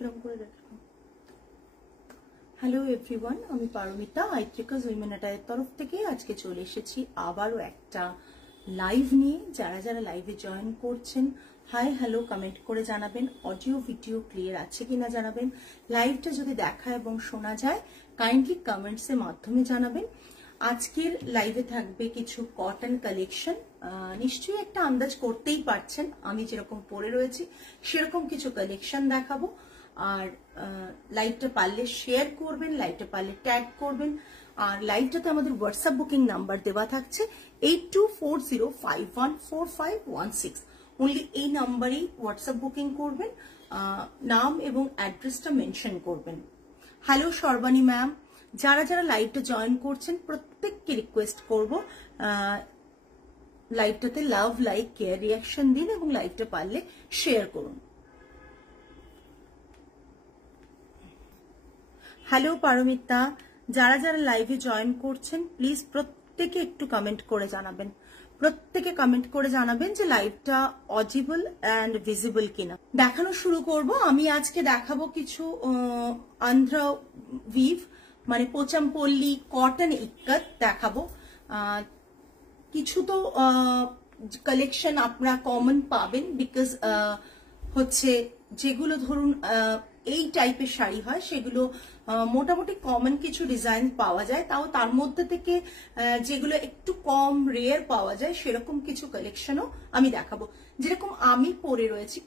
এরকম করে দেখো। হ্যালো এভরিওয়ান, আমি পারমিতা আইত্রিকাস উইমেন অ্যাটায়ার তরফ থেকে আজকে চলে এসেছি আবারও একটা লাইভ নিয়ে। যারা যারা লাইভে জয়েন করছেন হাই হ্যালো কমেন্ট করে জানাবেন, অডিও ভিডিও ক্লিয়ার আছে কিনা জানাবেন, লাইভটা যদি দেখা এবং শোনা যায় কাইন্ডলি কমেন্টসের মাধ্যমে জানাবেন। আজকের লাইভে থাকবে কিছু কটন কালেকশন, নিশ্চয়ই একটা আন্দাজ করতেই পারছেন আমি যেরকম পরে রয়েছি সেরকম কিছু কালেকশন দেখাবো। আর লাইভটা পারলে শেয়ার করবেন, লাইভটা পারলে ট্যাগ করবেন। আর লাইভটাতে আমাদের হোয়াটসঅ্যাপ বুকিং নাম্বার দেওয়া থাকছে 8240514516। অনলি এই নাম্বারেই হোয়াটসঅ্যাপ বুকিং করবেন, নাম এবং অ্যাড্রেসটা মেনশন করবেন। হ্যালো সর্বাণী ম্যাম, যারা যারা লাইভটা জয়েন করছেন প্রত্যেককে রিকোয়েস্ট করব লাইভটাতে লাভ লাইক কেয়ার রিয়াকশন দিন এবং লাইভটা পারলে শেয়ার করুন। হ্যালো পারমিতা, যারা যারা লাইভে জয়েন করছেন প্লিজ প্রত্যেকে একটু কমেন্ট করে জানাবেন, প্রত্যেকে কমেন্ট করে জানাবেন যে লাইভটা অডিবল অ্যান্ড ভিজিবল কিনা। দেখানো শুরু করব। আমি আজকে দেখাবো কিছু আন্ধ্রা উইভ মানে পোচামপল্লী কটন ইক্কত দেখাবো। কিছু তো কালেকশন আপনারা কমন পাবেন, বিকজ হচ্ছে যেগুলো ধরুন এই টাইপের শাড়ি হয় সেগুলো মোটামুটি কমন কিছু ডিজাইন পাওয়া যায়, তাও তার মধ্যে থেকে যেগুলো একটু কম রেয়ার পাওয়া যায় সেরকম কিছু কালেকশনও আমি দেখাবো। যেরকম আমি পরে রয়েছি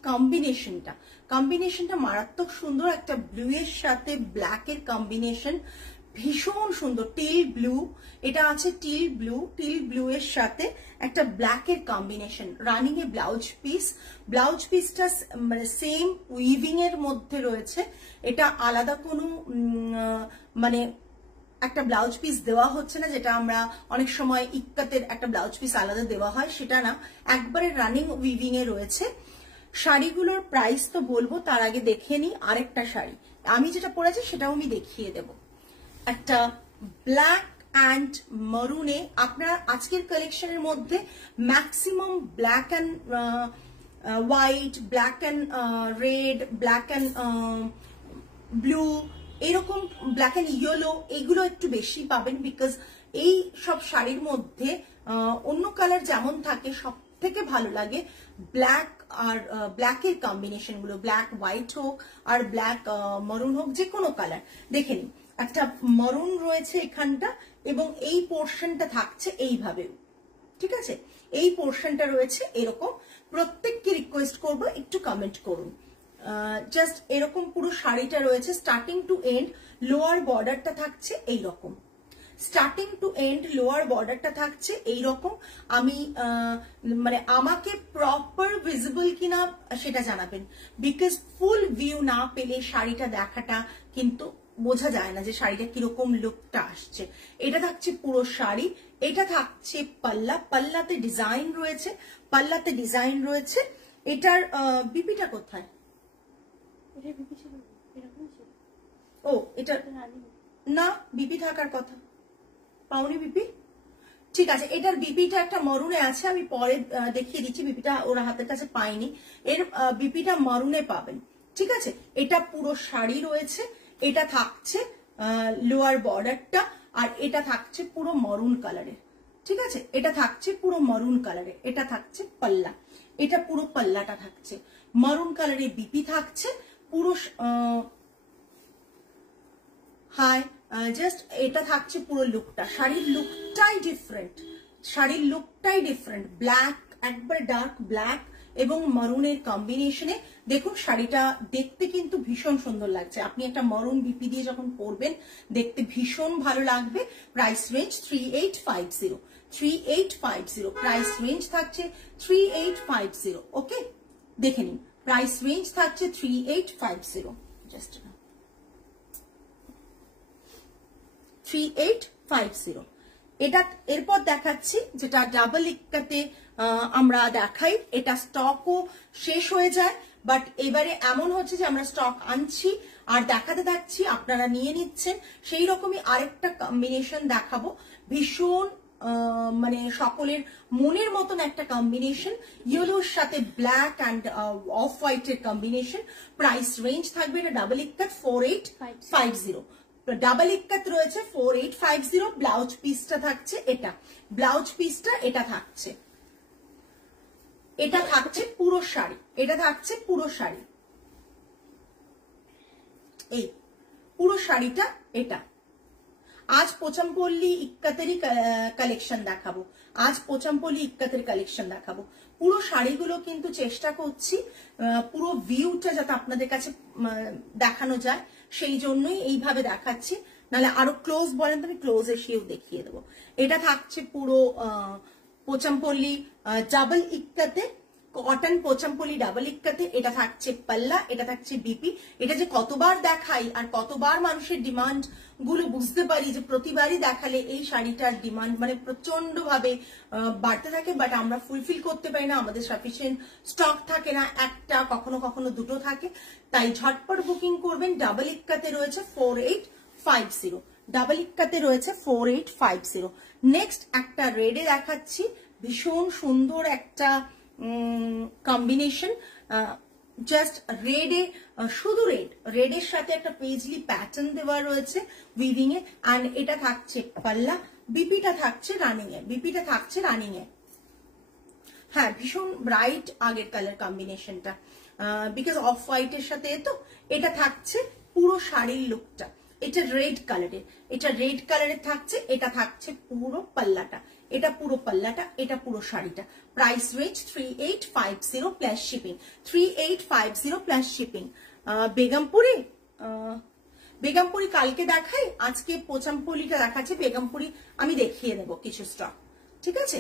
কম্বিনেশনটা মারাত্মক সুন্দর, একটা ব্লু এর সাথে ব্ল্যাক এর কম্বিনেশন ভীষণ সুন্দর। টিল ব্লু, এটা আছে টিল ব্লু এর সাথে একটা ব্ল্যাক এর কম্বিনেশন। রানিং এ ব্লাউজ পিসটা মানে সেম উইভিং এর মধ্যে রয়েছে। এটা আলাদা কোনো মানে একটা ব্লাউজ পিস দেওয়া হচ্ছে না, যেটা আমরা অনেক সময় ইক্কাতের একটা ব্লাউজ পিস আলাদা দেওয়া হয়, সেটা না, একবারে রানিং উইভিং এ রয়েছে। শাড়িগুলোর প্রাইস তো বলবো, তার আগে দেখে নিই আরেকটা শাড়ি আমি যেটা পরেছি সেটাও আমি দেখিয়ে দেবো। একটা ব্ল্যাক অ্যান্ড মারুনে, আপনারা আজকের কালেকশনের মধ্যে maximum black and white, black and red, black and blue, এরকম ব্ল্যাক অ্যান্ড ইয়েলো, এগুলো একটু বেশি পাবেন। বিকজ এই সব শাড়ির মধ্যে অন্য কালার যেমন থাকে সব থেকে ভালো লাগে ব্ল্যাক আর ব্ল্যাকের কম্বিনেশন গুলো, ব্ল্যাক হোয়াইট হোক আর ব্ল্যাক মারুন হোক, যে কোনো কালার। দেখে নিন, একটা মারুন রয়েছে এখানটা এবং এই পোর্শনটা থাকছে এইভাবে, ঠিক আছে, এই পোর্শনটা রয়েছে এরকম। প্রত্যেককে রিকোয়েস্ট করব একটু কমেন্ট করুন। জাস্ট এরকম পুরো শাড়িটা রয়েছে স্টার্টিং টু এন্ড, লোয়ার বর্ডারটা থাকছে এইরকম, স্টার্টিং টু এন্ড লোয়ার বর্ডারটা থাকছে এইরকম। আমি মানে আমাকে প্রপার ভিজিবল কিনা সেটা জানাবেন, বিকজ ফুল ভিউ না পেলে শাড়িটা দেখাটা কিন্তু বোঝা যায় না যে শাড়িটা কিরকম লুকটা আসছে। এটা থাকছে পুরো শাড়ি, এটা থাকছে পাল্লাতে ডিজাইন রয়েছে। এটার বিপিটা কোথায়? ও এটা না, বিপি থাকার কথা, পাওনি বিপি? ঠিক আছে, এটার বিপিটা একটা মরুনে আছে, আমি পরে দেখিয়ে দিচ্ছি। বিপিটা ওরা হাতের কাছে পাইনি, এর বিপিটা মরুনে পাবেন, ঠিক আছে। এটা পুরো শাড়ি রয়েছে, এটা থাকছে লোয়ার বর্ডারটা, আর এটা থাকছে পুরো মরুন কালারের, ঠিক আছে, এটা থাকছে পুরো মরুন কালারের। এটা থাকছে পাল্লা, এটা পুরো পাল্লাটা থাকছে মরুন কালারের, বিপি থাকছে পুরো হাই জাস্ট এটা থাকছে পুরো লুকটা। শাড়ির লুকটাই ডিফারেন্ট, ব্ল্যাক, একবার ডার্ক ব্ল্যাক এবং মারুনের কম্বিনেশনে। দেখুন শাড়িটা দেখতে কিন্তু ভীষণ সুন্দর লাগছে, আপনি একটা মারুন বিপি দিয়ে যখন পরবেন দেখতে ভীষণ ভালো লাগবে। প্রাইস রেঞ্জ 3850, প্রাইস রেঞ্জ থাকছে 3850। ওকে, দেখে নিন, প্রাইস রেঞ্জ থাকছে 3850, জাস্ট 3850। এটা এরপর দেখাচ্ছি যেটা ডাবল ইক্কাতে আমরা দেখাই, এটা স্টকও শেষ হয়ে যায়, বাট এবারে এমন হচ্ছে যে আমরা স্টক আনছি আর দেখাতে থাকছি, আপনারা নিয়ে নিচ্ছেন। সেই রকমই আরেকটা কম্বিনেশন দেখাবো, ভীষণ মানে সকলের মনের মতন একটা কম্বিনেশন, ইয়েলোর সাথে ব্ল্যাক অ্যান্ড অফ হোয়াইটের কম্বিনেশন। প্রাইস রেঞ্জ থাকবে এটা ডাবল ইক্কাত 4850, ডাবল ইক্কাত রয়েছে 4850। ব্লাউজ পিসটা থাকছে এটা, ব্লাউজ পিসটা এটা থাকছে, এটা থাকছে পুরো শাড়ি, এটা থাকছে পুরো শাড়ি, এই পুরো শাড়িটা এটা। আজ পোচামপল্লী ইক্কাতেরই কালেকশন দেখাবো, আজ পোচামপল্লী ইক্কাতের কালেকশন দেখাবো। পুরো শাড়িগুলো কিন্তু চেষ্টা করছি পুরো ভিউটা যাতে আপনাদের কাছে দেখানো যায়, সেই জন্যই এইভাবে দেখাচ্ছি, নাহলে আরো ক্লোজ বলেন তো আমি ক্লোজ এসেও দেখিয়ে দেবো। এটা থাকছে পুরো পোচামপল্লী ডাবল ইক্কাতে, কটন পোচামপল্লী ডাবল ইক্কাতে। এটা থাকছে পাল্লা, এটা থাকছে বিপি। এটা যে কতবার দেখাই আর কতবার মানুষের ডিমান্ড গুলো বুঝতে পারি যে প্রতিবারই দেখালে এই শাড়িটার ডিমান্ড মানে প্রচন্ড ভাবে বাড়তে থাকে, বাট আমরা ফুলফিল করতে পারি না, আমাদের সাফিসিয়েন্ট স্টক থাকে না, একটা কখনো কখনো দুটো থাকে, তাই ঝটপট বুকিং করবেন। ডাবল ইক্কাতে রয়েছে 4850, ডাবল ইক্কাতে রয়েছে 4850। নেক্সট একটা রেডে দেখাচ্ছি, ভীষণ সুন্দর একটা কম্বিনেশন, জাস্ট রেডে, শুধু রেডের সাথে একটা পেজলি প্যাটার্ন দেওয়া রয়েছে উইভিং এ, এন্ড এটা থাকছে পাল্লা, বিপিটা থাকছে রানিং এ, বিপিটা থাকছে রানিং এ। হ্যাঁ, ভীষণ ব্রাইট আগের কালার কম্বিনেশনটা, বিকজ অফ হোয়াইটের সাথে তো এটা থাকছে পুরো শাড়ির লুকটা। এটা রেড কালারের, এটা রেড কালারের থাকছে, এটা থাকছে পুরো পাল্লাটা, এটা পুরো পাল্লাটা, এটা পুরো শাড়িটা। Price range 3850 plus shipping, 3850 plus shipping. Begumpuri, Begumpuri কালকে দেখাই, আজকে পোচামপল্লীটা দেখাচ্ছে, বেগমপুরি আমি দেখিয়ে দেবো কিছু স্টক, ঠিক আছে।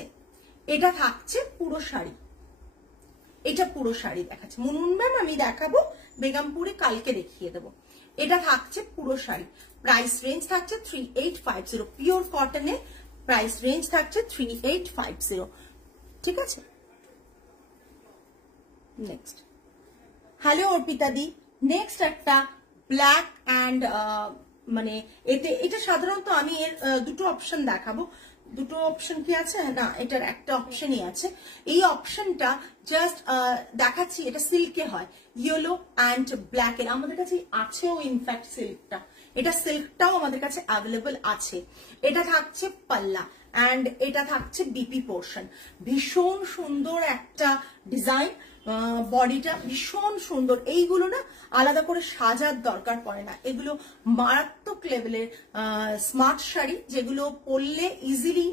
এটা থাকছে পুরো শাড়ি, এটা পুরো শাড়ি দেখাচ্ছে মুনমুন ম্যাম, আমি দেখাবো, বেগমপুরি কালকে দেখিয়ে দেবো। এটা থাকছে পুরো শাড়ি, প্রাইস রেঞ্জ থাকছে 3850, পিওর কটনে, প্রাইস রেঞ্জ থাকছে 3850, ঠিক আছে। নেক্সট, হ্যালো অর্পিতা দি, নেক্সট একটা ব্ল্যাক অ্যান্ড মানে এতে, এটা সাধারণত আমি এর দুটো অপশন দেখাবো, দুটো অপশন কি আছে না, এটার একটা অপশনই আছে। এই অপশনটা জাস্ট দেখাচ্ছি, এটা সিল্কে হয়, ইয়েলো অ্যান্ড ব্ল্যাক এর আমাদের কাছে আছেও, ইনফ্যাক্ট সিল্কটা, এটা সিল্কটাও আমাদের কাছে অ্যাভেলেবল আছে। এটা থাকছে পাল্লা অ্যান্ড এটা থাকছে বিপি পোর্শন, ভীষণ সুন্দর একটা ডিজাইন, বডিটা ভীষণ সুন্দর। এইগুলো না আলাদা করে সাজার দরকার পড়ে না, এগুলো মারাত্মক লেভেলের স্মার্ট শাড়ি, যেগুলো পরলে ইজিলি,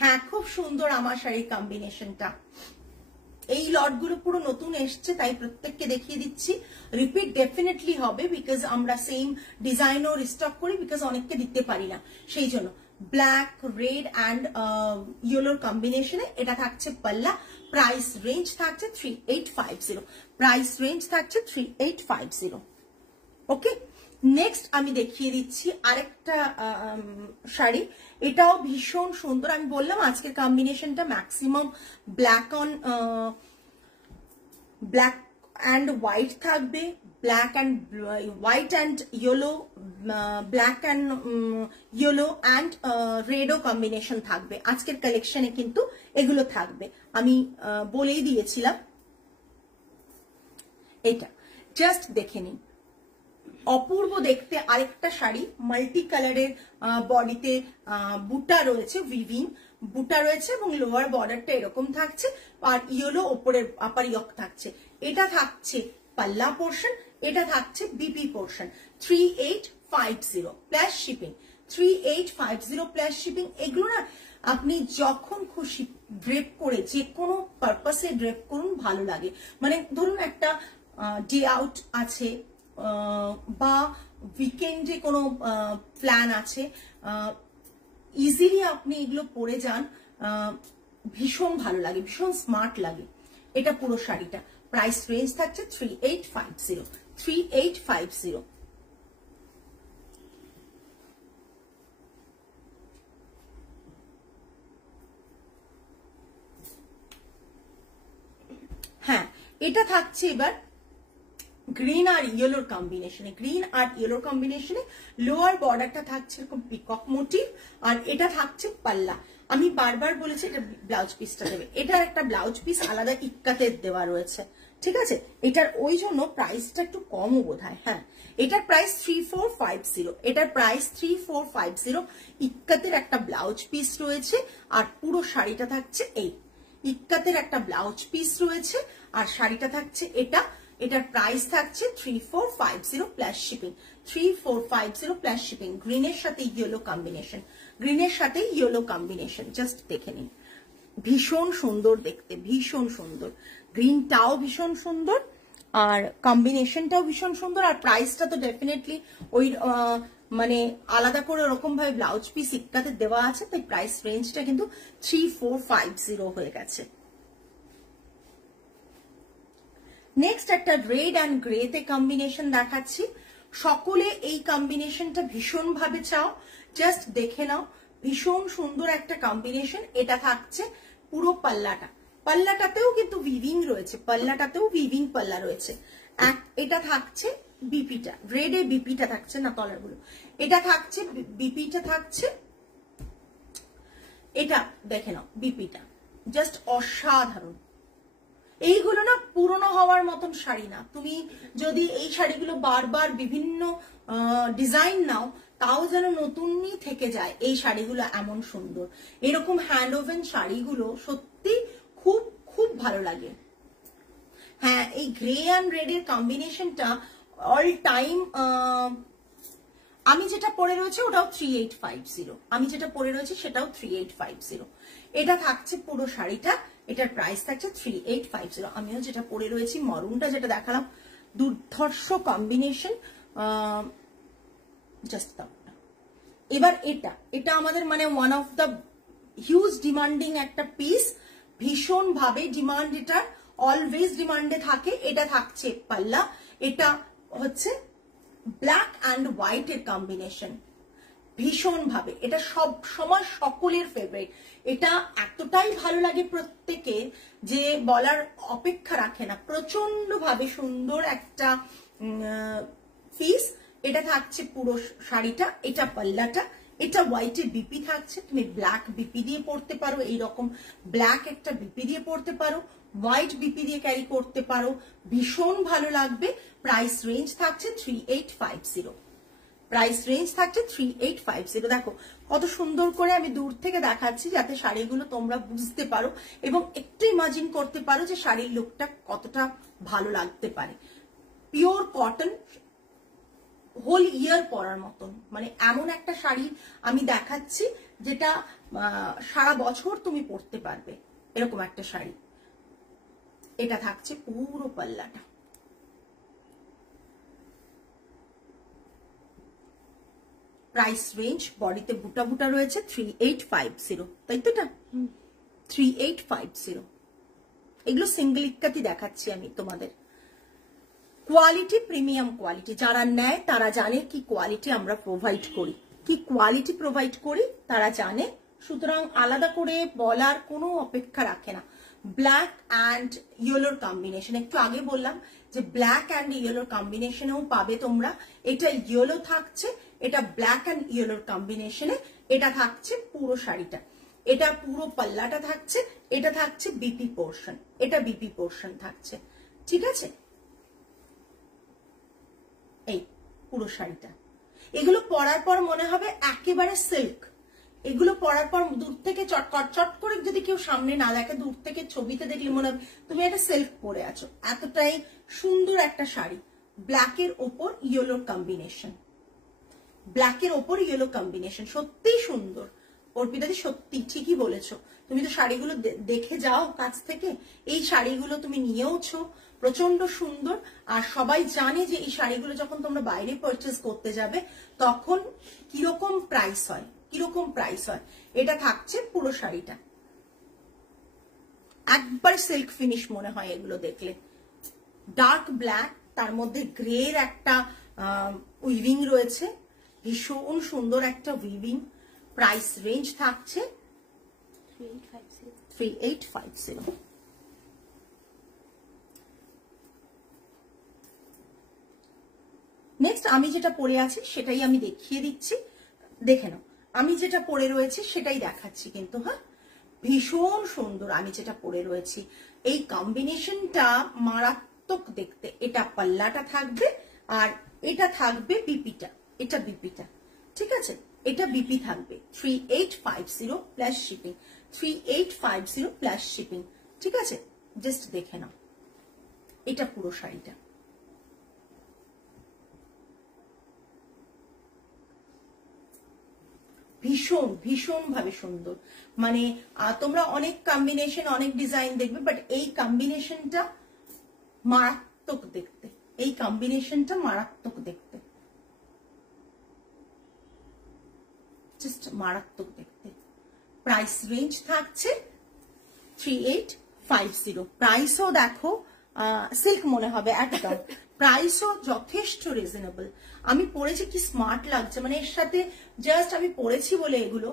হ্যাঁ খুব সুন্দর আমার শাড়ির কম্বিনেশনটা। এই লটগুলো পুরো নতুন এসছে, তাই প্রত্যেককে দেখিয়ে দিচ্ছি, রিপিট ডেফিনেটলি হবে, বিকজ আমরা সেম ডিজাইনও রিস্টক করি, বিকজ অনেককে দিতে পারি না, সেই জন্য। ব্ল্যাক, রেড অ্যান্ড ইয়েলোর কম্বিনেশনে এটা থাকছে পাল্লা, প্রাইস রেঞ্জ থাকছে 3850, প্রাইস রেঞ্জ থাকছে 3850, ওকে। নেক্সট আমি দেখিয়ে দিচ্ছি আরেকটা শাড়ি, এটাও ভীষণ সুন্দর। আমি বললাম আজকের কম্বিনেশনটা maximum black on black and white থাকবে, black and white and yellow, black and yellow and রেডও কম্বিনেশন থাকবে আজকের কালেকশনে, কিন্তু এগুলো থাকবে, আমি বলেই দিয়েছিলাম। এটা জাস্ট দেখে নিন, অপূর্ব দেখতে আরেকটা শাড়ি, মাল্টি কালারের বডিতে বুটা রয়েছে, উইভিং বুটা রয়েছে এবং লোয়ার বর্ডারটা এরকম থাকছে, আর ইয়েলো ওপরের আপার ইয়ক থাকছে। এটা থাকছে পাল্লা পোর্শন, এটা থাকছে BP portion, 3850 plus shipping, 3850 plus shipping. এগুলো না আপনি যখন খুশি ড্রেপ করে যে কোনো পারপাসে ড্রেপ করুন, ভালো লাগে। মানে ধরুন একটা ডে আউট আছে বা উইকেন্ডে কোনো প্ল্যান আছে, ইজিলি আপনি এগুলো পরে যান, ভীষণ ভালো লাগে, ভীষণ স্মার্ট লাগে। এটা পুরো শাড়িটা, প্রাইস রেঞ্জ থাকছে 3850, 3850। হ্যাঁ, এটা থাকছে এবার গ্রিন আর ইয়েলোর কম্বিনেশনে, গ্রিন আর ইয়েলোর কম্বিনেশনে লোয়ার বর্ডারটা থাকছে এরকম পিকক মোটিভ, আর এটা থাকছে পাল্লা। আমি বারবার বলেছি এটা ব্লাউজ পিসটা দেবে, এটার একটা ব্লাউজ পিস আলাদা ইক্কাতের দেওয়া রয়েছে, ঠিক আছে? এটার ওই জন্য প্রাইসটা একটু কমও বোধ হয়। হ্যাঁ, এটার প্রাইস 3450, এটার প্রাইস 3450। ইক্কাতের একটা ব্লাউজ পিস রয়েছে আর পুরো শাড়িটা থাকছে এই ইক্কাতের একটা ব্লাউজ পিস রয়েছে আর শাড়িটা থাকছে এটা। এটার প্রাইস থাকছে 3450 প্লাস শিপিং, 3450 প্লাস শিপিং। গ্রিনের সাথে ইয়েলো কম্বিনেশন, গ্রিনের সাথে ইয়েলো কম্বিনেশন, জাস্ট দেখে নিন। ভীষণ সুন্দর দেখতে, ভীষণ সুন্দর। গ্রিনটাও ভীষণ সুন্দর আর কম্বিনেশনটাও ভীষণ সুন্দর, আর প্রাইসটা তো ডেফিনেটলি ওই মানে আলাদা করে ওরকম ভাবে ব্লাউজ পিস ইক্কাতে দেওয়া আছে, তাই প্রাইস রেঞ্জটা কিন্তু 3450 হয়ে গেছে। নেক্সট একটা রেড অ্যান্ড গ্রেতে কম্বিনেশন দেখাচ্ছি। সকলে এই কম্বিনেশনটা ভীষণ ভাবে চাও, জাস্ট দেখে নাও। ভীষণ সুন্দর একটা কম্বিনেশন। এটা থাকছে পুরো পাল্লাটা, পাল্লাটাতেও কিন্তু উইভিং রয়েছে, পাল্লাটাতেও উইভিং পাল্লা রয়েছে। এটা থাকছে বিপিটা, রেডে বিপিটা থাকছে না তলারগুলো, এটা থাকছে বিপিটা থাকছে, এটা দেখে নাও বিপিটা জাস্ট অসাধারণ। এইগুলো না পুরনো হওয়ার মতন শাড়ি না, তুমি যদি এই শাড়িগুলো বারবার বিভিন্ন ডিজাইন নাও তাও যেন নতুনই থেকে যায়। এই শাড়িগুলো এমন সুন্দর, এরকম হ্যান্ড ওভেন শাড়িগুলো সত্যি খুব খুব ভালো লাগে। হ্যাঁ, এই গ্রে অ্যান্ড রেড এর কম্বিনেশনটা অল টাইম, আমি যেটা পরে রয়েছে ওটাও 3850, আমি যেটা পরে রয়েছে সেটাও 3850। এটা থাকছে পুরো শাড়িটা, এটার প্রাইস থাকছে 3850। আমিও যেটা পরে রয়েছি মরুনটা যেটা দেখালাম, দুর্ধর্ষ কম্বিনেশন, জাস্ট দামটা। এবার এটা আমাদের মানে one of the huge demanding একটা পিস, ভীষণ ভাবে ডিমান্ড, এটা অলওয়েজ ডিমান্ডে থাকে। এটা থাকছে পাল্লা, এটা হচ্ছে ব্ল্যাক অ্যান্ড হোয়াইট এর কম্বিনেশন, ভীষণ ভাবে এটা সব সময় সকলের ফেভারিট। এটা এতটাই ভালো লাগে প্রত্যেকে যে বলার অপেক্ষা রাখে না, প্রচন্ড ভাবে সুন্দর একটা পিস। এটা থাকছে পুরো শাড়িটা, এটা পাল্লাটা, এটা হোয়াইটের বিপি থাকছে, তুমি ব্ল্যাক বিপি দিয়ে পরতে পারো, এইরকম ব্ল্যাক একটা বিপি দিয়ে পরতে পারো, হোয়াইট বিপি দিয়ে ক্যারি করতে পারো, ভীষণ ভালো লাগবে। প্রাইস রেঞ্জ থাকছে 3850, প্রাইস রেঞ্জ থাকছে 3850। দেখো কত সুন্দর করে আমি দূর থেকে দেখাচ্ছি যাতে শাড়িগুলো তোমরা বুঝতে পারো এবং একটু ইমাজিন করতে পারো যে শাড়ির লুকটা কতটা ভালো লাগতে পারে। পিওর কটন, হোল ইয়ার পরার মতন, মানে এমন একটা শাড়ি আমি দেখাচ্ছি যেটা সারা বছর তুমি পরতে পারবে, এরকম একটা শাড়ি। এটা থাকছে পুরো পাল্লাটা, প্রাইস রেঞ্জ বডিতে বুটা বুটা রয়েছে 3850, তাই তো? এটা 3850। এগুলো সিঙ্গেল ইক্কাতি দেখাচ্ছি আমি তোমাদের। কোয়ালিটি প্রিমিয়াম কোয়ালিটি, যারা নেয় তারা জানে কি কোয়ালিটি আমরা প্রোভাইড করি, কি কোয়ালিটি প্রোভাইড করি তারা জানে, সুতরাং আলাদা করে বলার কোনো অপেক্ষা রাখে না। ব্ল্যাক অ্যান্ড ইয়েলোর কম্বিনেশন, একটু আগে বললাম যে ব্ল্যাক অ্যান্ড ইয়েলোর কম্বিনেশনেও পাবে তোমরা। এটা ইয়েলো থাকছে, এটা ব্ল্যাক অ্যান্ড ইয়েলোর কম্বিনেশনে, এটা থাকছে পুরো শাড়িটা, এটা পুরো পাল্লাটা থাকছে, এটা থাকছে বিপি পোর্শন, এটা বিপি পোর্শন থাকছে, ঠিক আছে? এই পুরো শাড়িটা, এগুলো পরার পর মনে হবে একেবারে সিল্ক। এগুলো পরার পর দূর থেকে চট করে যদি কেউ সামনে না দেখে, দূর থেকে ছবিতে দেখলে মনে হবে তুমি একটা সিল্ক পরে আছো, এতটাই সুন্দর একটা শাড়ি। ব্ল্যাকের ওপর ইয়েলোর কম্বিনেশন, ব্ল্যাকের ওপর ইয়েলো কম্বিনেশন, সত্যিই সুন্দর। অর্পিতাদি সত্যি ঠিকই বলেছো, তুমি তো শাড়িগুলো দেখে যাও কাছ থেকে, এই শাড়িগুলো তুমি নিয়েওছো, প্রচন্ড সুন্দর। আর সবাই জানে যে এই শাড়িগুলো যখন তোমরা বাইরে পারচেস করতে যাবে তখন কিরকম প্রাইস হয়, কিরকম প্রাইস হয়। এটা থাকছে পুরো শাড়িটা, একবার সিল্ক ফিনিশ মনে হয় এগুলো দেখলে। ডার্ক ব্ল্যাক, তার মধ্যে গ্রের একটা উইভিং রয়েছে, ভীষণ সুন্দর একটা উইভিং। প্রাইস রেঞ্জ থাকছে 3850। নেক্সট আমি যেটা পরে আছি সেটাই আমি দেখিয়ে দিচ্ছি, দেখে নাও। আমি যেটা পরে রয়েছি সেটাই দেখাচ্ছি কিন্তু, হ্যাঁ ভীষণ সুন্দর আমি যেটা পরে রয়েছি। এই কম্বিনেশনটা মারাত্মক দেখতে। এটা পাল্লাটা থাকবে আর এটা থাকবে বিপিটা, এটা বিপিটা, ঠিক আছে, এটা বিপি থাকবে 3850 প্লাস শিপিং, 3850 প্লাস শিপিং, ঠিক আছে। জাস্ট দেখে নাও এটা পুরো শাড়িটা। ভীষণ ভীষণ ভাবে সুন্দর, মানে তোমরা অনেক কম্বিনেশন অনেক ডিজাইন দেখবে, বাট এই কম্বিনেশনটা মারাত্মক দেখতে, এই কম্বিনেশনটা মারাত্মক দেখতে, জাস্ট মারাত্মক দেখতে। প্রাইস রেঞ্জ থাকছে 3850। প্রাইসও দেখো সিল্ক মনে হবে একদম, প্রাইসও যথেষ্ট রিজনেবল। আমি পরেছি কি স্মার্ট লাগছে, মানে এর সাথে জাস্ট আমি পরেছি বলে এগুলো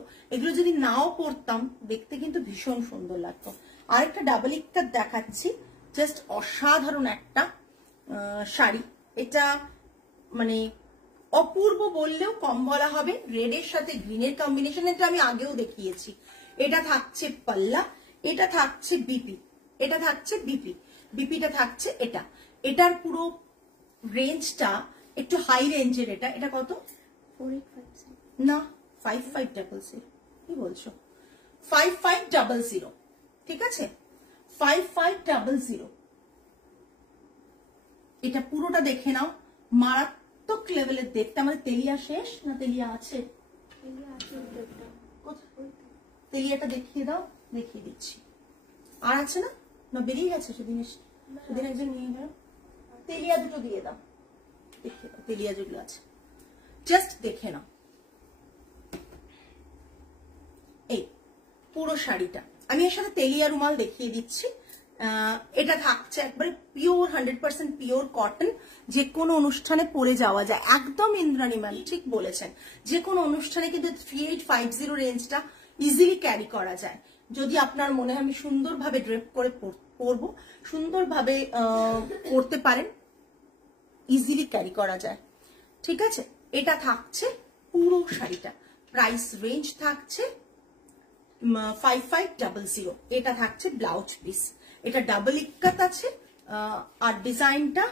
যদি নাও পরতাম দেখতে কিন্তু ভীষণ সুন্দর লাগতো। আরেকটা ডাবল ইক্কাত দেখাচ্ছি, জাস্ট অসাধারণ একটা শাড়ি। এটা মানে অপূর্ব বললেও কম বলা হবে। রেডের সাথে গ্রিনের কম্বিনেশন, এটা আমি আগেও দেখিয়েছি। এটা থাকছে পাল্লা, এটা থাকছে বিপি, এটা থাকছে বিপি, বিপিটা থাকছে এটা। এটার পুরো রেঞ্জটা একটু হাই রেঞ্জের। এটা কত? 4850 না 5500। কি বলছো? 5500, ঠিক আছে 5500। এটা পুরোটা দেখে নাও, মারাত্মক লেভেলের দেখতে। আমাদের তেলিয়া শেষ না তেলিয়া আছে? তেলিয়াটা দেখিয়ে দাও, দেখিয়ে দিচ্ছি। আর আছে না? না বেরিয়ে গেছে সেদিন একজন নিয়ে গেল। তেলিয়া দুটো দিয়ে দাও, দেখিয়ে দাও তেলিয়া যেগুলো আছে, জাস্ট দেখে নাও। এই পুরো শাড়িটা আমি এর সাথে তেলিয়া রুমাল দেখিয়ে দিচ্ছি। এটা থাকছে একবারে পিওর 100% পিওর কটন, যে কোনো অনুষ্ঠানে পরে যাওয়া যায় একদম। ইন্দ্রাণী ম্যাম ঠিক বলেছেন, যে কোনো অনুষ্ঠানে কিন্তু 3850 রেঞ্জটা ইজিলি ক্যারি করা যায়। যদি আপনার মনে হয় আমি সুন্দরভাবে ড্রেপ করে পরবো, সুন্দরভাবে পরতে পারেন, ইজিলি ক্যারি করা যায়, ঠিক আছে। এটা থাকছে পুরো শাড়িটা। প্রাইস রেঞ্জ থাকছে 5500। এটা থাকছে ব্লাউজ পিস, এটা ডাবল ইক্কাত আছে, আর ডিজাইনটা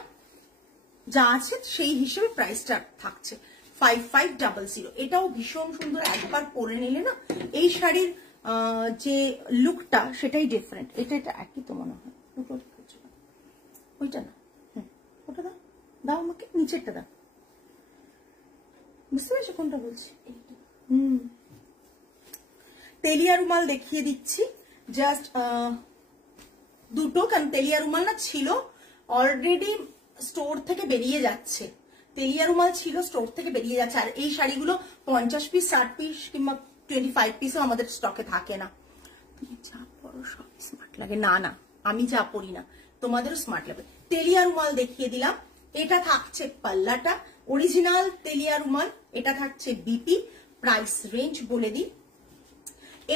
যা আছে সেই হিসেবে প্রাইসটা থাকছে 5500। এটাও ভীষণ সুন্দর, একবার পরে নিলে না এই শাড়ির যে লুকটা সেটাই ডিফারেন্ট। এটা একই তো মনে হয়, ওইটা না, ওটা দাও, দাও আমাকে নিচেরটা দাও, বুঝতে পারছো কোনটা বলছি? তেলিয়া রুমাল দেখিয়ে দিচ্ছি, জাস্ট দুটো, কারণ তেলিয়া রুমাল না ছিল অলরেডি স্টোর থেকে বেরিয়ে যাচ্ছে। তেলিয়া রুমাল ছিল স্টোর থেকে বেরিয়ে যাচ্ছে। আর এই শাড়িগুলো 50 পিস 60 পিস কিংবা 25 পিসও আমাদের স্টকে থাকে না। তুমি যা পরো সব স্মার্ট লাগে। না না আমি যা পরি না তোমাদেরও স্মার্ট লাগবে। তেলিয়া রুমাল দেখিয়ে দিলাম। এটা থাকছে পাল্লাটা, অরিজিনাল তেলিয়া রুমাল। এটা থাকছে বিপি। প্রাইস রেঞ্জ বলে দিই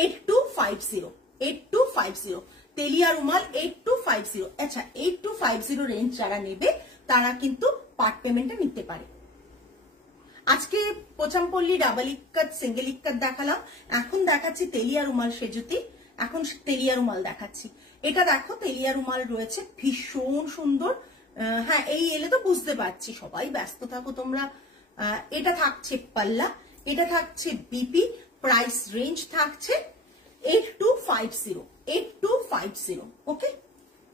8250, 8250 তেলিয়া রুমাল 8250। আচ্ছা 8250 রেঞ্জ যারা নেবে তারা কিন্তু পার্ট পেমেন্টে নিতে পারে। আজকে পোচামপল্লী ডাবল ইক্কাত সিঙ্গেল ইক্কাত দেখালাম, এখন দেখাচ্ছি তেলিয়া রুমাল সেজুতি। এখন তেলিয়া রুমাল দেখাচ্ছি। এটা দেখো তেলিয়া রুমাল রয়েছে, ভীষণ সুন্দর। হ্যাঁ এই এলে তো বুঝতে পারছি, সবাই ব্যস্ত থাকো তোমরা। এটা থাকছে পাল্লা, এটা থাকছে বিপি। প্রাইস রেঞ্জ থাকছে 8250, 8250, ওকে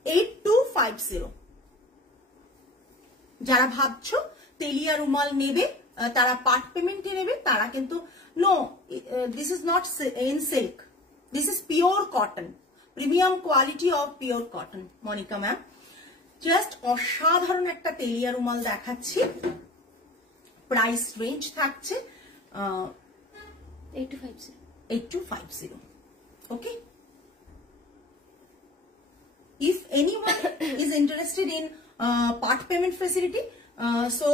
8250। যারা ভাবছো তেলিয়া রুমাল নেবে তারা পার্ট পেমেন্টে নেবে, তারা কিন্তু no, this is not in silk, this is pure cotton, premium quality of pure cotton. Monica ma'am just অসাধারণ একটা তেলিয়া রুমাল দেখাচ্ছি। প্রাইস রেঞ্জ থাকছে 8250, 8250, okay. If anyone is interested in part payment facility, so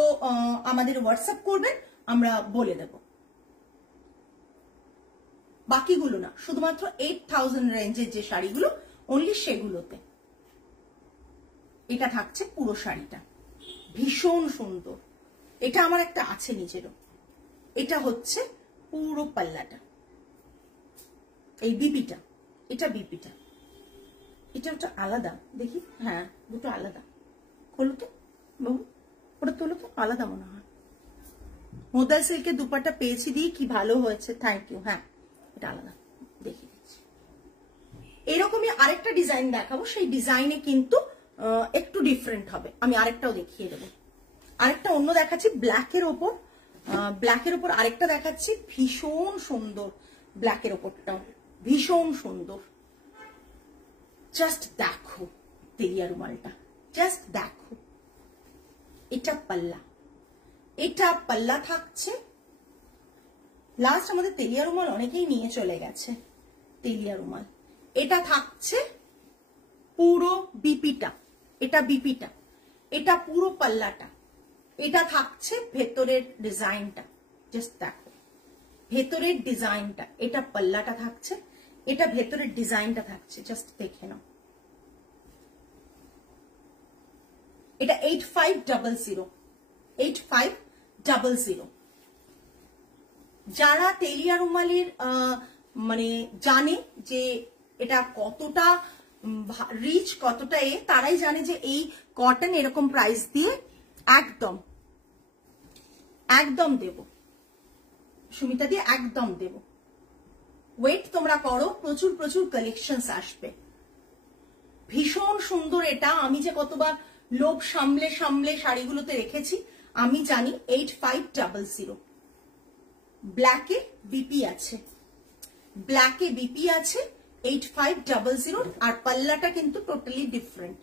আমাদের হোয়াটসঅ্যাপ করবেন, আমরা বলে দেব। বাকিগুলো না, শুধুমাত্র 8000 রেঞ্জের যে শাড়িগুলো অনলি সেগুলোতে। এটা থাকছে পুরো শাড়িটা, ভীষণ সুন্দর, এটা আমার একটা আছে নিজেরও। এটা হচ্ছে পুরো পাল্লাটা, এই বিপিটা, এটা বিপিটা, এটা একটা আলাদা, দেখি হ্যাঁ দুটো আলাদা। খোলো তো বাবু, ওটা তোলো তো, আলাদা মনে হয়। মোদাল সিল্কের দুপাট্টা পেয়েছি দিয়ে কি ভালো হয়েছে, থ্যাংক ইউ। হ্যাঁ এটা আলাদা, দেখিয়ে দিচ্ছি। এরকমই আরেকটা ডিজাইন দেখাবো, সেই ডিজাইনে কিন্তু একটু ডিফারেন্ট হবে, আমি আরেকটাও দেখিয়ে দেবো। আরেকটা অন্য দেখাচ্ছি ব্ল্যাকের ওপর, ব্ল্যাকের ওপর আরেকটা দেখাচ্ছি, ভীষণ সুন্দর। ব্ল্যাকের ওপরটাও ভীষণ সুন্দর। জাস্ট দেখো তেলিয়া রুমালটা, জাস্ট দেখো। এটা পাল্লা, এটা পাল্লা থাকছে। লাস্ট আমাদের তেলিয়া রুমাল অনেকেই নিয়ে চলে গেছে, তেলিয়া রুমাল। এটা থাকছে পুরো বিপিটা, এটা বিপিটা, এটা পুরো পাল্লাটা। এটা থাকছে ভেতরের ডিজাইনটা, জাস্ট দেখো ভেতরের ডিজাইনটা। এটা পাল্লাটা থাকছে, এটা ভেতরের ডিজাইনটা থাকছে, জাস্ট দেখে নাও। এটা 8500, 8500। যারা তেলিয়া রুমালের মানে জানে যে এটা কতটা রিচ, কতটা তারাই জানে যে এই কটন এরকম প্রাইস দিয়ে একদম একদম দেব, সুমিতা দিয়ে একদম দেব। ওয়েট তোমরা করো, প্রচুর প্রচুর কালেকশনস আসবে। ভীষণ সুন্দর এটা, আমি যে কতবার লোভ সামলে সামলে শাড়িগুলোতে রেখেছি আমি জানি। 8500। ব্ল্যাকে বিপি আছে, ব্ল্যাকে বিপি আছে 8500। আর পাল্লাটা কিন্তু টোটালি ডিফারেন্ট,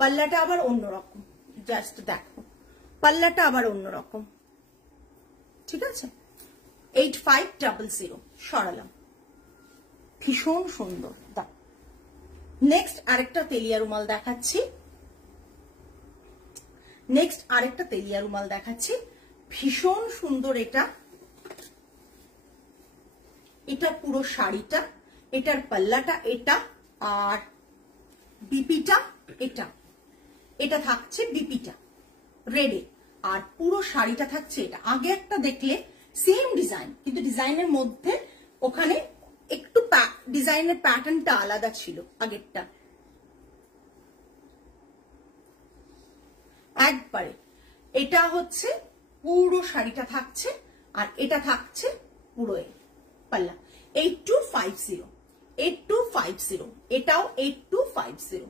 পাল্লাটা আবার অন্যরকম। জাস্ট দেখো পাল্লাটা আবার অন্যরকম, ঠিক আছে। 8500 সরালাম, ভীষণ সুন্দর। নেক্সট আরেকটা তেলিয়া রুমাল দেখাচ্ছি, নেক্সট আরেকটা তেলিয়া রুমাল দেখাচ্ছি, ভীষণ সুন্দর। এটা এটা পুরো শাড়িটা, এটার পাল্লাটা এটা, আর বিপিটা এটা, এটা থাকছে বিপিটা রেডে, আর পুরো শাড়িটা থাকছে এটা। আগে একটা দেখলে সেম ডিজাইন, কিন্তু ডিজাইনের মধ্যে ওখানে একটু ডিজাইনের প্যাটার্নটা আলাদা ছিল আগেরটা। একবারে এটা হচ্ছে পুরো শাড়িটা থাকছে, আর এটা থাকছে পুরো পাল্লা। 8250, 8250, এটাও 8250,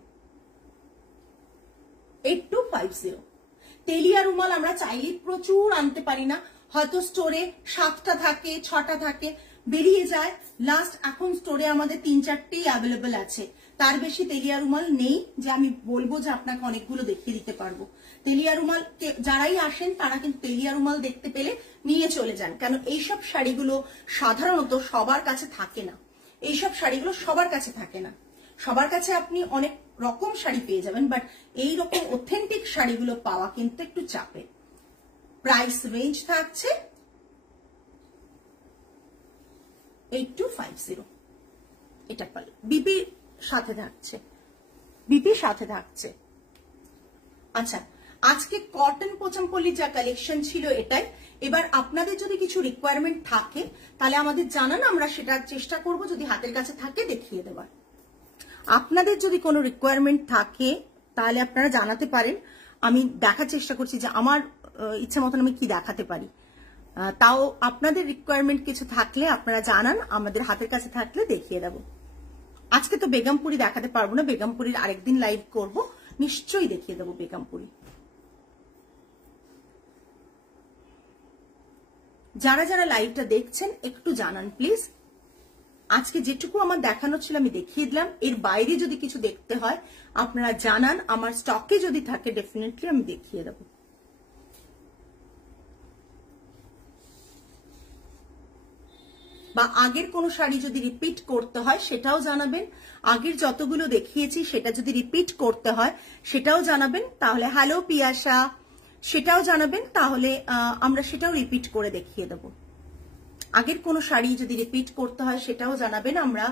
8250। তেলিয়া রুমাল আমরা চাইলে প্রচুর আনতে পারি না, হয়তো স্টোরে 7টা থাকে 6টা থাকে, বেরিয়ে যায়। লাস্ট এখন স্টোরে আমাদের 3-4টেই অ্যাভেলেবল আছে, তার বেশি তেলিয়া রুমাল নেই যে আমি বলবো যে আপনাকে অনেকগুলো দেখিয়ে দিতে পারবো। তেলিয়া রুমাল যারাই আসেন তারা কিন্তু তেলিয়া রুমাল দেখতে পেলে নিয়ে চলে যান, কেন এইসব শাড়িগুলো সাধারণত সবার কাছে থাকে না। এইসব শাড়িগুলো সবার কাছে থাকে না, সবার কাছে আপনি অনেক রকম শাড়ি পেয়ে যাবেন, বাট এই রকম অথেন্টিক শাড়িগুলো পাওয়া কিন্তু একটু চাপের। প্রাইস রেঞ্জ থাকছে 8250। এটা পাল্লা, বিপি সাথে থাকছে, বিপি সাথে থাকছে। আচ্ছা, আজকে কটন পোচামপল্লি যা কালেকশন ছিল এটাই। এবার আপনাদের যদি কিছু রিকোয়ারমেন্ট থাকে তাহলে আমাদের জানান, আমরা সেটা চেষ্টা করব যদি হাতের কাছে থাকে দেখিয়ে দেওয়ার। আপনাদের যদি কোনো রিকোয়ারমেন্ট থাকে তাহলে আপনারা জানাতে পারেন, আমি দেখার চেষ্টা করছি যে আমার ইচ্ছে মতন আমি কি দেখাতে পারি। তাও আপনাদের রিকোয়ারমেন্ট কিছু থাকলে আপনারা জানান, আমাদের হাতের কাছে থাকলে দেখিয়ে দেব। আজকে তো বেগমপুরি দেখাতে পারবো না, বেগমপুরির আরেকদিন লাইভ করব, নিশ্চয়ই দেখিয়ে দেবো বেগমপুরি। যারা যারা লাইভটা দেখছেন একটু জানান প্লিজ। আজকে যেটুকু আমার দেখানো ছিল আমি দেখিয়ে দিলাম, এর বাইরে যদি কিছু দেখতে হয় আপনারা জানান, আমার স্টকে যদি থাকে ডেফিনেটলি আমি দেখিয়ে দেব। বা আগের কোনো শাড়ি যদি রিপিট করতে হয় সেটাও জানাবেন, আগের যতগুলো দেখিয়েছি সেটা যদি রিপিট করতে হয় সেটাও জানাবেন। তাহলে হ্যালো পিয়াসা, সেটাও জানাবেন, তাহলে আমরা সেটাও রিপিট করে দেখিয়ে দেব। আগের কোনো শাড়ি যদি রিপিট করতে হয় সেটাও জানাবেন, আমরা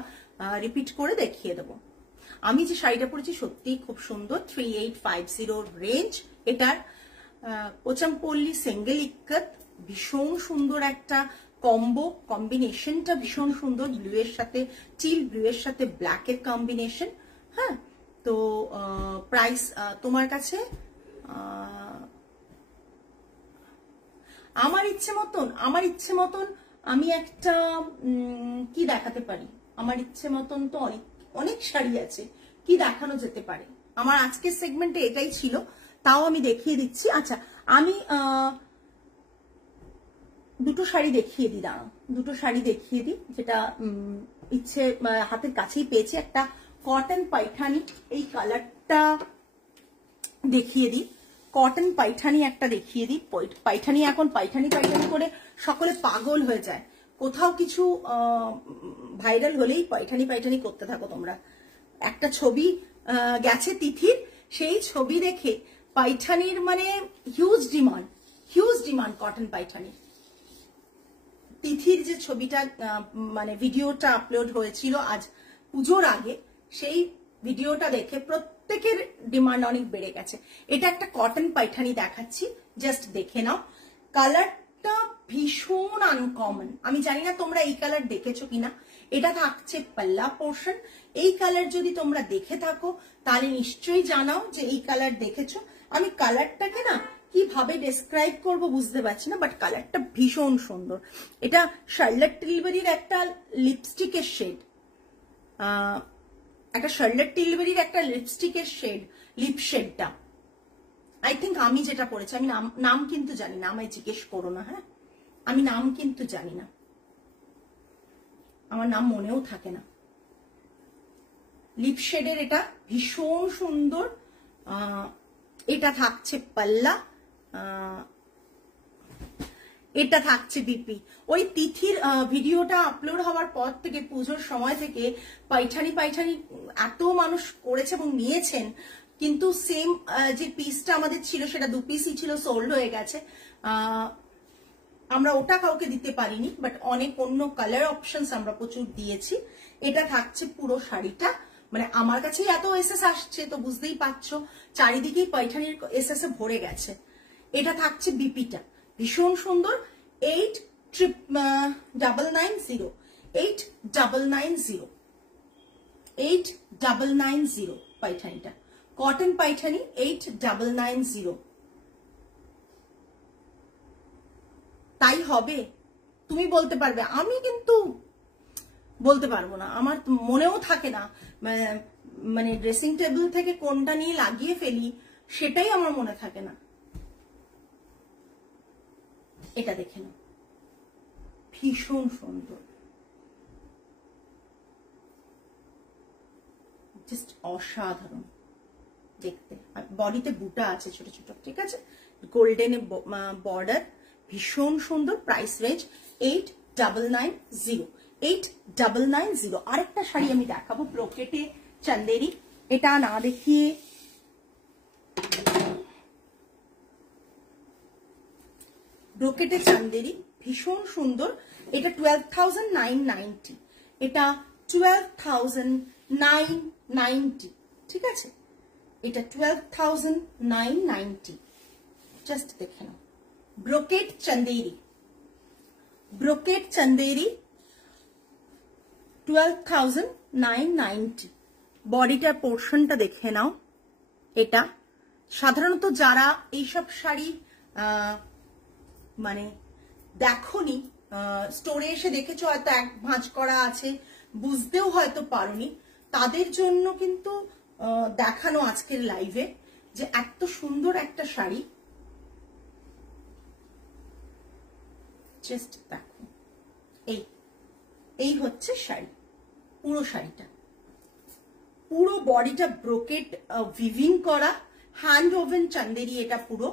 রিপিট করে দেখিয়ে দেব। আমি যে শাড়িটা পরেছি সত্যিই খুব সুন্দর, 3850 রেঞ্জ এটার। পোচামপল্লি সিঙ্গেল ইক্কত, ভীষণ সুন্দর একটা কম্বো, কম্বিনেশনটা ভীষণ সুন্দর, ব্লু এর সাথে টিল ব্লু এর সাথে ব্ল্যাক এর কম্বিনেশন। হ্যাঁ, তো প্রাইস তোমার কাছে আমার ইচ্ছে মতন আমি একটা কি দেখাতে পারি, আমার ইচ্ছে মতন তো অনেক শাড়ি আছে, কি দেখানো যেতে পারে। আমার আজকের সেগমেন্টে এটাই ছিল, তাও আমি দেখিয়ে দিচ্ছি। আচ্ছা, আমি দুটো শাড়ি দেখিয়ে দিই, দাঁড়াও দুটো শাড়ি দেখিয়ে দিই, যেটা ইচ্ছে হাতের কাছেই পেয়েছি। একটা কটন পাইঠানি, এই কালারটা দেখিয়ে দিই, কটন পাইঠানি একটা দেখিয়ে দিই। পাইঠানি এখন পাইঠানি করে সকলে পাগল হয়ে যায়, কোথাও কিছু ভাইরাল হলেই পাইঠানি করতে থাকো তোমরা। একটা ছবি গেছে তিথির, সেই ছবি দেখে পাইঠানির মানে হিউজ ডিমান্ড কটন পাইঠানি। তিথির যে ছবিটা মানে ভিডিওটা আপলোড হয়েছিল আজ পুজোর আগে, সেই ভিডিওটা দেখে প্রত্যেকের ডিমান্ড অনেক বেড়ে গেছে। এটা একটা কটন পাইঠানি দেখাচ্ছি, জাস্ট দেখে নাও। কালারটা ভীষণ আনকমন, আমি জানি না তোমরা এই কালার দেখেছো কিনা। এটা থাকছে পাল্লা পোর্শন। এই কালার যদি তোমরা দেখে থাকো তাহলে নিশ্চয়ই জানাও যে এই কালার দেখেছো। আমি কালারটাকে না কিভাবে ডেসক্রাইব করব বুঝতে পারছি না, বাট কালারটা ভীষণ সুন্দর। এটা শার্লট টিলবেরির একটা লিপস্টিকের শেড, একটা শার্লট টিলবেরির একটা লিপস্টিকের শেড, লিপ শেডটা আই থিঙ্ক আমি যেটা পড়েছি, আমি নাম কিন্তু জানি না, আমায় জিজ্ঞেস করো না। হ্যাঁ, আমি নাম কিন্তু জানি না, আমার নাম মনেও থাকে না। লিপ শেডের এটা ভীষণ সুন্দর। এটা থাকছে পাল্লা, এটা থাকছে বিপি। ওই তিথির ভিডিওটা আপলোড হওয়ার পর থেকে, পুজোর সময় থেকে পাইঠানি এত মানুষ করেছে এবং নিয়েছেন, কিন্তু সেম যে পিসটা আমাদের ছিল সেটা 2 পিসই ছিল, সোল্ড হয়ে গেছে। আমরা ওটা কাউকে দিতে পারিনি, বাট অনেক অন্য কালার অপশনস আমরা প্রচুর দিয়েছি। এটা থাকছে পুরো শাড়িটা, মানে আমার কাছেই এত এসএস আসছে তো বুঝতেই পারছো, চারিদিকেই পাইঠানির এসএস এ ভরে গেছে। এটা থাকছে বিপিটা, ভীষণ সুন্দর। 8990 পাইঠানিটা, কটন পাইঠানি 8990। তাই হবে তুমি বলতে পারবে, আমি কিন্তু বলতে পারবো না, আমার মনেও থাকে না, মানে ড্রেসিং টেবিল থেকে কোনটা নিয়ে লাগিয়ে ফেলি সেটাই আমার মনে থাকে না। এটা দেখে নাও, ভীষণ সুন্দর, জাস্ট অসাধারণ দেখতে। আর বডিতে বুটা আছে ছোট ছোট, ঠিক আছে, গোল্ডেন বর্ডার, ভীষণ সুন্দর। Price range 8990। আরেকটা শাড়ি আমি দেখাবো, ব্রোকেটে চন্দেরি। এটা না দেখিয়ে ব্রোকেটে চন্দেরি, ভীষণ সুন্দর। এটা 12,990, এটা 12,990, ঠিক আছে, এটা 12,990। জাস্ট দেখে নাও, ব্রোকেট চন্দেরি 12,990। বডিটার পোর্শনটা দেখে নাও। এটা সাধারণত যারা এইসব শাড়ি মানে দেখোনি, স্টোরে এসে দেখেছো, হয়তো এক ভাঁজ করা আছে, বুঝতেও হয়তো পারোনি, তাদের জন্য কিন্তু দেখানো আজকের লাইভে, যে এত সুন্দর একটা শাড়ি। জাস্ট দেখো, এই হচ্ছে শাড়ি, পুরো শাড়িটা, পুরো বডিটা ব্রোকেট উইভিং করা, হ্যান্ড ওভেন চান্দেরি। এটা পুরো,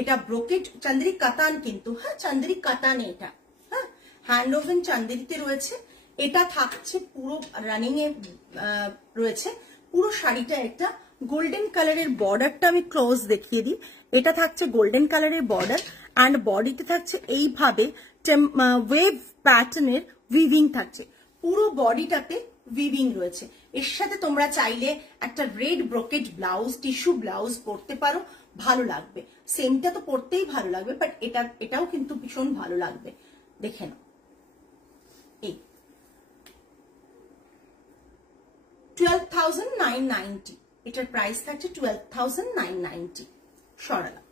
এটা ব্রোকেট চান্দেরি কাতান, কিন্তু হ্যাঁ চান্দেরি কাতানে, এটা হ্যাঁ হ্যান্ড ওভেন চান্দেরিতে রয়েছে। এটা থাকছে পুরো রানিং এ রয়েছে পুরো শাড়িটা। একটা গোল্ডেন কালারের বর্ডারটা আমি ক্লোজ দেখিয়ে দিই। এটা থাকছে গোল্ডেন কালারের বর্ডার, অ্যান্ড বডিতে থাকছে এইভাবে ওয়েভ প্যাটার্নের উইভিং থাকছে, পুরো বডিটাতে উইভিং রয়েছে। এর সাথে তোমরা চাইলে একটা red brocade blouse, tissue blouse পরতে পারো, ভালো লাগবে। সেমটা তো পরতেই ভালো লাগবে, বাট এটাও কিন্তু ভীষণ ভালো লাগবে। দেখে নাও, এই 12,990, এটার প্রাইস থাকছে 12,990। সরালাম,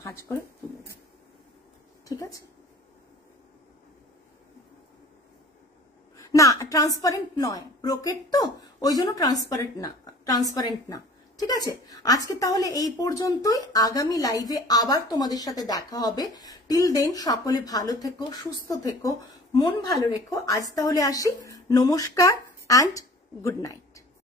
ভাঁজ করে তুলে দাও, ঠিক আছে। না ট্রান্সপারেন্ট নয়, ব্রোকেট তো ওই জন্য ট্রান্সপারেন্ট না, ঠিক আছে। আজকে তাহলে এই পর্যন্তই, আগামী লাইভে আবার তোমাদের সাথে দেখা হবে। টিল দেন সকলে ভালো থেকো, সুস্থ থেকো, মন ভালো রেখো। আজ তাহলে আসি, নমস্কার অ্যান্ড গুড নাইট।